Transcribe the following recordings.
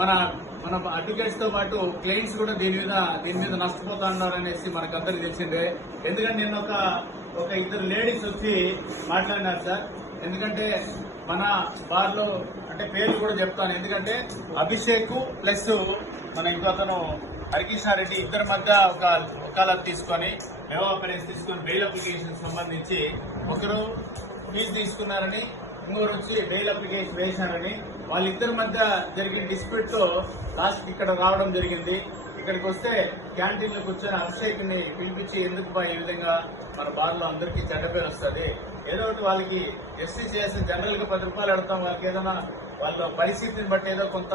మన మన అడ్వకేట్స్ తో పాటు క్లయింట్స్ కూడా దీని మీద నష్టపోతా ఉన్నారు అనేసి మనకు అందరికి తెలిసిందే. ఎందుకంటే నిన్న ఒక ఇద్దరు లేడీస్ వచ్చి మాట్లాడినారు సార్. ఎందుకంటే మన బార్ లో అంటే పేర్లు కూడా చెప్తాను, ఎందుకంటే అభిషేక్ ప్లస్ మన ఇంకో అతను హరికృష్ణారెడ్డి ఇద్దరి మధ్య ఒక వకాలత్ తీసుకొని మెవాపరేషన్ తీసుకొని బెయిల్ అప్లికేషన్ సంబంధించి ఒకరు ఫీజు తీసుకున్నారని, ఇంకొకరు వచ్చి బెయిల్ అప్లికేషన్ వేశారని, వాళ్ళిద్దరి మధ్య జరిగిన డిస్ప్యూట్ తో లాస్ట్ ఇక్కడ రావడం జరిగింది. ఇక్కడికి వస్తే క్యాంటీన్ లో కూర్చొని అభిషేక్ ని పిలిపించి ఎందుకు ఈ విధంగా మన బార్ లో అందరికీ చెడ్డ పేరు వస్తుంది, ఏదో ఒకటి వాళ్ళకి ఎస్సీ చేసి జనరల్ గా 10 రూపాయలు అడతాం, వాళ్ళకి ఏదైనా వాళ్ళ పరిస్థితిని బట్టి ఏదో కొంత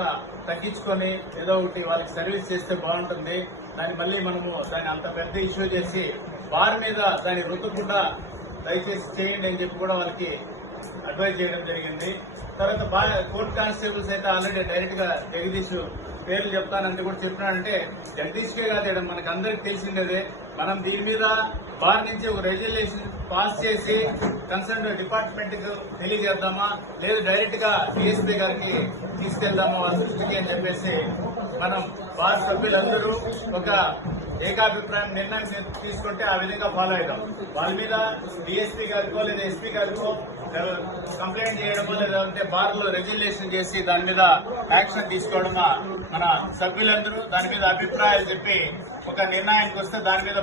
తగ్గించుకొని ఏదో ఒకటి వాళ్ళకి సర్వీస్ చేస్తే బాగుంటుంది. దాన్ని మళ్ళీ మనము దాన్ని అంత పెద్ద ఇష్యూ చేసి బార్ మీద దాన్ని రుద్దకుండా దయచేసి చేయండి అని చెప్పి కూడా వాళ్ళకి అడ్వైజ్ చేయడం జరిగింది. తర్వాత కోర్టు కానిస్టేబుల్స్ అయితే ఆల్రెడీ డైరెక్ట్ గా జగదీష్ పేర్లు చెప్తానంటే కూడా చెప్తున్నానంటే జగదీష్కే కాదు, మనకు అందరికి తెలిసిందే. మనం దీని మీద బార్ నుంచి ఒక రెజల్యూషన్ పాస్ చేసి కన్సర్న్ డిపార్ట్మెంట్ కు తెలియజేద్దామా, లేదు డైరెక్ట్ గా డిఎస్పీ గారికి తీసుకెళ్దామా వాళ్ళ దృష్టికి అని చెప్పేసి మనం బార్ సభ్యులందరూ ఒక ఏకాభిప్రాయం నిర్ణయం తీసుకుంటే ఆ విధంగా ఫాలో అవుతాం. వాళ్ళ మీద డిఎస్పీ గారికో లేదా ఎస్పీ గారికో కంప్లైంట్ చేయడమో లేదంటే బార్ లో రెగ్యులేషన్ చేసి దాని మీద యాక్షన్ తీసుకోవడమా మన సభ్యులందరూ దాని మీద అభిప్రాయాలు చెప్పి ఒక నిర్ణయానికి వస్తే దాని మీద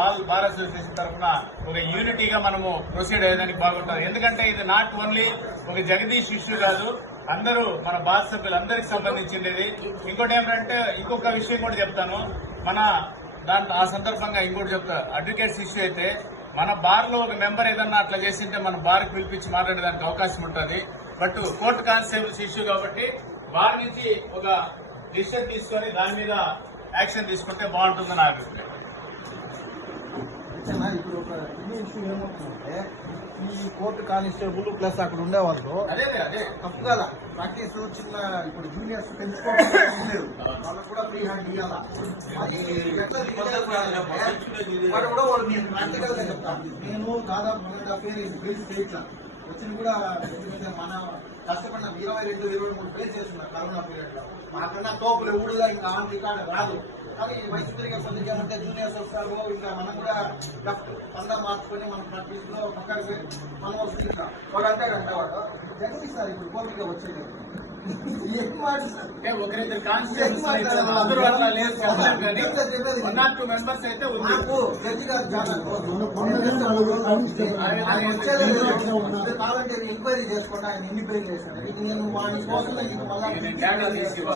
ఆల్ బార్ అసోసియేషన్ తరఫున ఒక యూనిటీగా మనము ప్రొసీడ్ అయ్యేదానికి బాగుంటుంది. ఎందుకంటే ఇది నాట్ ఓన్లీ ఒక జగదీష్ ఇష్యూ కాదు, అందరూ మన బార్ సభ్యులందరికి సంబంధించింది. ఇంకోటి ఏమిటంటే ఇంకొక విషయం కూడా చెప్తాను, మన ఆ సందర్భంగా ఇంకోటి చెప్తా. అడ్వకేట్స్ ఇష్యూ అయితే మన బార్ లో ఒక మెంబర్ ఏదన్నా అట్లా చేసింటే మన బార్ కి పిలిపించి మాట్లాడడానికి అవకాశం ఉంటుంది. బట్ కోర్టు కానిస్టేబుల్స్ ఇష్యూ కాబట్టి బార్ నుంచి ఒక డిసిషన్ తీసుకొని దాని మీద యాక్షన్ తీసుకుంటే బాగుంటుందని నా అభిప్రాయం. ఇప్పుడు ఒక ఇష్యూ ఏమవుతుందంటే ఈ కోర్టు కానిస్టేబుల్ ప్లస్ అక్కడ ఉండేవాళ్ళు అదే తప్పు కదా ప్రాక్టీస్ చిన్న ఇప్పుడు జూనియర్స్ పెంచుకోవడం వాళ్ళకు కూడా ఫ్రీ హ్యాండ్ ఇవ్వాలా, వాడు కూడా వాళ్ళు నేను ప్రాక్టికల్ గా చెప్తాను. నేను దాదాపు 1.5 పేజ్ చేయించాను వచ్చింది కూడా. ఎందుకంటే మన కష్టపడిన 22-23 పేజ్ చేస్తున్నారు కరోనా పీరియడ్ లో. మాకన్నా తోపులు ఊడుగా ఇంకా ఆన్ రికార్డు రాదు. కానీ వయసు తిరిగే కొద్దిగా ఏమంటే జూనియర్స్ వస్తారు, ఇంకా మనం కూడా పందా మార్చుకొని మన ప్రాక్టీస్ లో పక్కకి మనం వస్తుంది. ఇంకా వాడు అంటాడంట వాడు జగదీష్ సార్ ఇప్పుడు కోర్టుగా వచ్చేది ఒకరిద్దరు కానిస్టేబుల్స్ మెంబర్స్ అయితే జడ్జి గారు కావాలంటే ఎంక్వైరీ చేసుకోండి, ఆయన ఎన్ని పేరు చేశాను. ఇది నేను వాడి కోసం మళ్ళీ